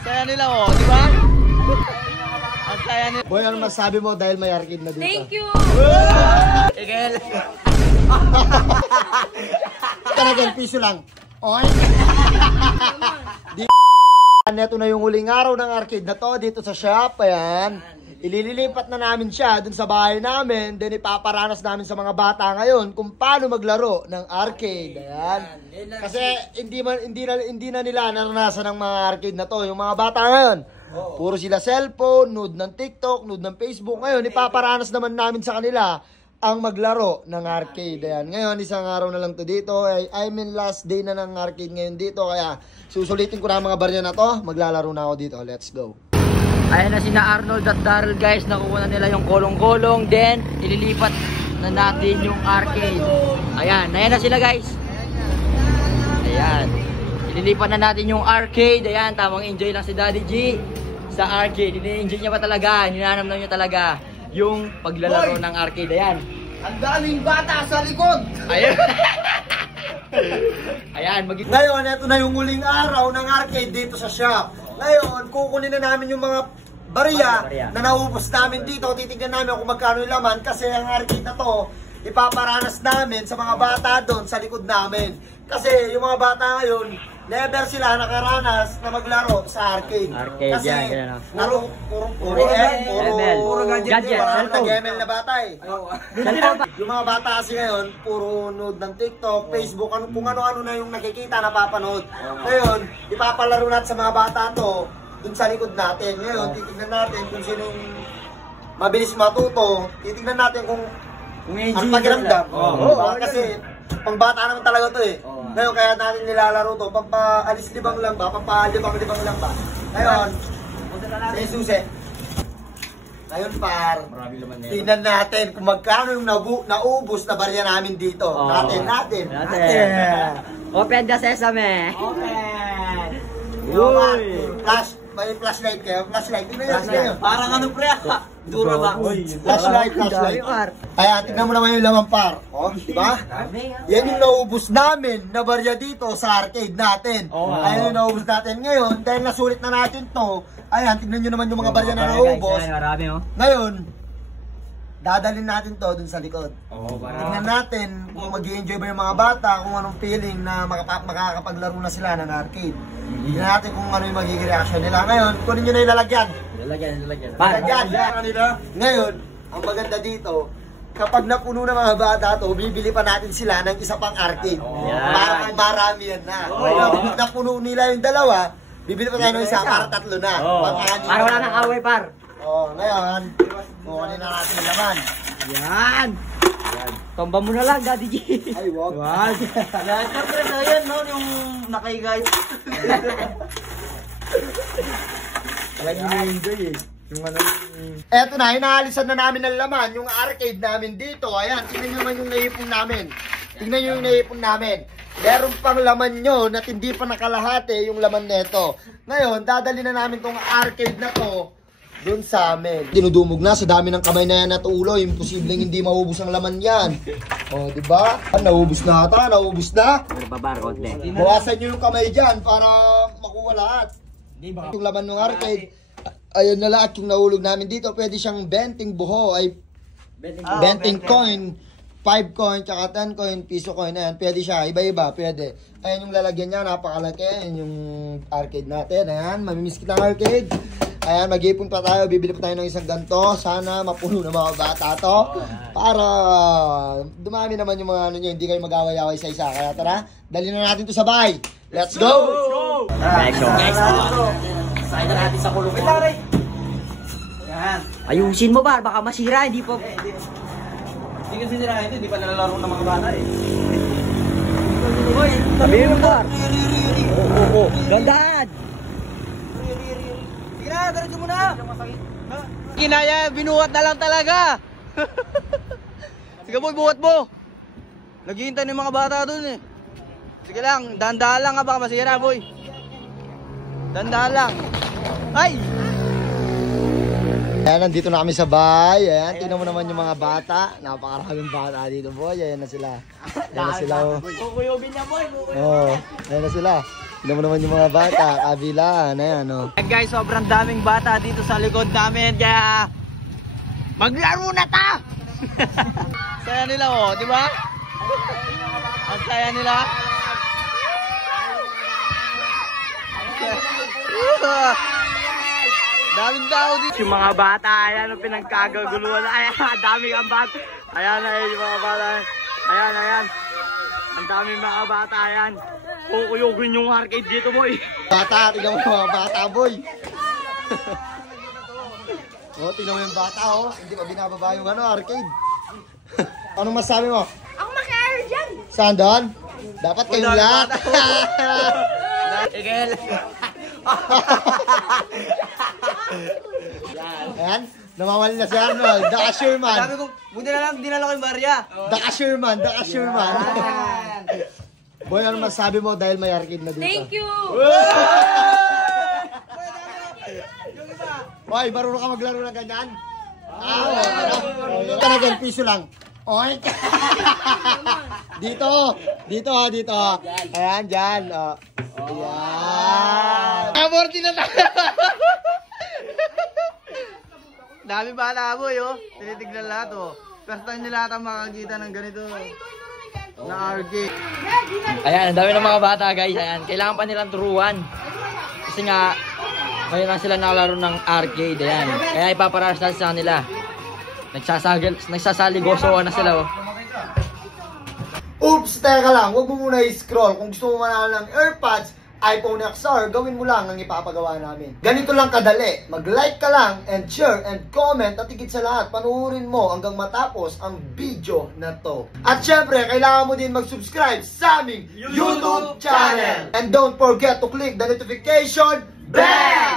Saya nila oh, di ba? Ang saya nila. Boy, ano masabi mo dahil may arcade na dito? Thank you! Igel. Talagang piso lang. Oy. Neto na yung huling araw ng arcade na to dito sa shop. Ayan. Ililipat na namin siya dun sa bahay namin. Then ipaparanas namin sa mga bata ngayon kung paano maglaro ng arcade. Ayan. Kasi hindi na nila naranasan ng mga arcade na to. Yung mga bata ngayon, puro sila cellphone, nude ng TikTok, nude ng Facebook. Ngayon, ipaparanas naman namin sa kanila ang maglaro ng arcade. Ayan. Ngayon, isang araw na lang to dito. I mean, last day na ng arcade ngayon dito. Kaya, susulitin ko na ang mga barya na to. Maglalaro na ako dito. Let's go. Ayan na sina Arnold at Daryl guys. Nakuha na nila yung kolong-kolong. Then, ililipat na natin yung arcade. Ayan. Ayan na sila guys. Ayan. Ililipat na natin yung arcade. Ayan. Tamang enjoy lang si Daddy G sa arcade. Ini-enjoy niya pa talaga. Ninanamnam niya talaga yung paglalaro ng arcade. Ayan. Ang daming bata sa likod. Ayan. Ayan. Ngayon, ito na yung huling araw ng arcade dito sa shop. Ngayon, kukunin na namin yung mga barya na naubos namin dito. Titignan namin kung magkano yung laman kasi ang arcade na to, ipaparanas namin sa mga bata doon sa likod namin. Kasi yung mga bata ngayon, never sila nakaranas na maglaro sa arcade. Arcade kasi yan. puro gadget. Nag-ML na bata eh. Yung mga bata kasi ngayon, puro nude ng TikTok, Facebook, kung ano-ano na yung nakikita, napapanood. Ngayon, ipapalaro natin sa mga bata to, dun sa likod natin. Ngayon, titignan natin kung sinong mabilis matuto. Titignan natin kung ang pakiramdam. Kasi, pang bata naman talaga to eh. Ngayon, kaya natin nilalaro to. Pampaalis libang lang ba? Pampalibang-libang lang ba? Ngayon, si Susi. Ngayon, par, tingnan natin kung magkano yung naubos na barya namin dito. Natin. Open the sesame. Open! May flashlight kayo? Flashlight. Tingnan nyo. Parang ano pre? Dura ba? Flashlight. Ayan, tignan mo naman yung laman par. O, diba? Yan yung naubos namin na barya dito sa arcade natin. Ayan yung naubos natin ngayon. Dahil nasulit na natin to, ayan, tignan nyo naman yung mga barya na naubos. Ngayon, dadalhin natin to dun sa likod. Tingnan natin kung mag-i-enjoy ba yung mga bata, kung anong feeling na makakapaglaro na sila ng arcade. Tingnan natin kung ano yung magiging reaction nila. Ngayon, kunin nyo na yung lalagyan. Ngayon, ang maganda dito, kapag napuno ng mga bata to, bibili pa natin sila ng isa pang arcade. Para marami yan na. Kapag napuno nila yung dalawa, bibili pa tayo ng isa para tatlo na. Para wala nang away par. Ngayon, kukunin na natin yung laman. Yan. Tomba mo na lang, Daddy G. Ay, wag. Yan, siyempre na yan, no? Yung nakaigay. Talagang ini-enjoy eh. Eto na, inaalisan na namin ng laman, yung arcade namin dito. Ayan, tingnan nyo naman yung naipon namin. Tingnan nyo yung naipon namin. Meron pang laman nyo na hindi pa nakalahati yung laman neto. Ngayon, dadali na namin tong arcade na to dun sa amin. Dinudumog na sa dami ng kamay na yan at ulo. Imposibleng hindi maubos ang laman yan. Diba? Naubos na ata, naubos na. Bawasan nyo yung kamay dyan para makuha lahat. Yung laman ng arcade. Ayun na lahat yung nahulog namin dito. Pwede siyang benting buho. Benting coin. 5 coin, tsaka 10 coin, piso coin. Ayan, pwede siya. Iba-iba, pwede. Ayan yung lalagyan niya, napakalaki. Ayan yung arcade natin. Ayan, mamimiss kita ng arcade. Ayan, mag-ipon pa tayo. Bibili pa tayo ng isang ganito. Sana mapuno ng mga bata to. Para dumami naman yung mga ano nyo. Hindi kayo mag-away-away sa isa. Kaya tara, dali na natin to sa bahay. Let's go! Let's go! Sakay na natin sa kulong. Yan. Ayusin mo ba? Baka masira. Hindi pa. Hindi kasi nila ito, hindi pa nalalaro ng mga bata eh. Sabihin mo par. Oo. Gandaan. Sige na, diretso mo na. Kinaya, binuhat na lang talaga. Sige boy, buhat mo. Naghihintay ng mga bata dun eh. Sige lang, dahan-dahan lang ha, baka masira boy. Dahan-dahan lang. Ay! Ayan, nandito na kami sa bahay. Ayan, tingnan mo naman yung mga bata. Napakaraming bata dito, boy. Ayan na sila. Ayan na sila, oh. Kukuyobin niya, boy. Oo, ayan na sila. Tignan mo naman yung mga bata, kabilaan, ayan o. Guys, sobrang daming bata dito sa likod namin, kaya maglaro na ta! Saya nila oh, di ba? Ang saya nila. Daming tao dito. Yung mga bata, ayan ang pinagkagaguluhan. Ayan, daming ang bata. Ayan, ayan yung mga bata. Ayan, ayan. Ang daming mga bata, ayan. Kukuyugin yung arcade dito, boy. Bata, tignan mo yung mga bata, boy. Oh, tignan mo yung bata, oh. Hindi pa binababa yung arcade. Anong masabi mo? Ako maki-air dyan. Saan doon? Dapat kayong lahat. Igel. Ayan, namamali na si Arnold. The Cashier Man. Sabi ko, buti na lang, dinala ko yung barya. The Cashier Man, the Cashier Man. Boy, ano masabi mo dahil may arcade na dito? Thank you. Boy, marunong ka maglaro na ganyan? Talagang piso lang. Oy. Dito. Dito. Ayan, dyan. Ayan. Aborti na tayo. Dami bata boy oh. Tinitignan lahat oh. First time nila ata makakita ng ganito na arcade. Ayan, ang dami ng mga bata guys. Ayan, kailangan pa nilang turuan. Kasi nga, ngayon lang sila nakalaro ng arcade. Ayan, kaya ipapararas natin sa kanila. Nagsasaligosoan na sila oh. Oops, teka lang. Huwag mo muna i-scroll. Kung gusto mo manalo ng AirPods, iPhone XR, gawin mo lang ang ipapagawa namin. Ganito lang kadali. Mag-like ka lang and share and comment at higit sa lahat, panuorin mo hanggang matapos ang video na to. At syempre, kailangan mo din mag-subscribe sa aming YouTube channel. And don't forget to click the notification bell!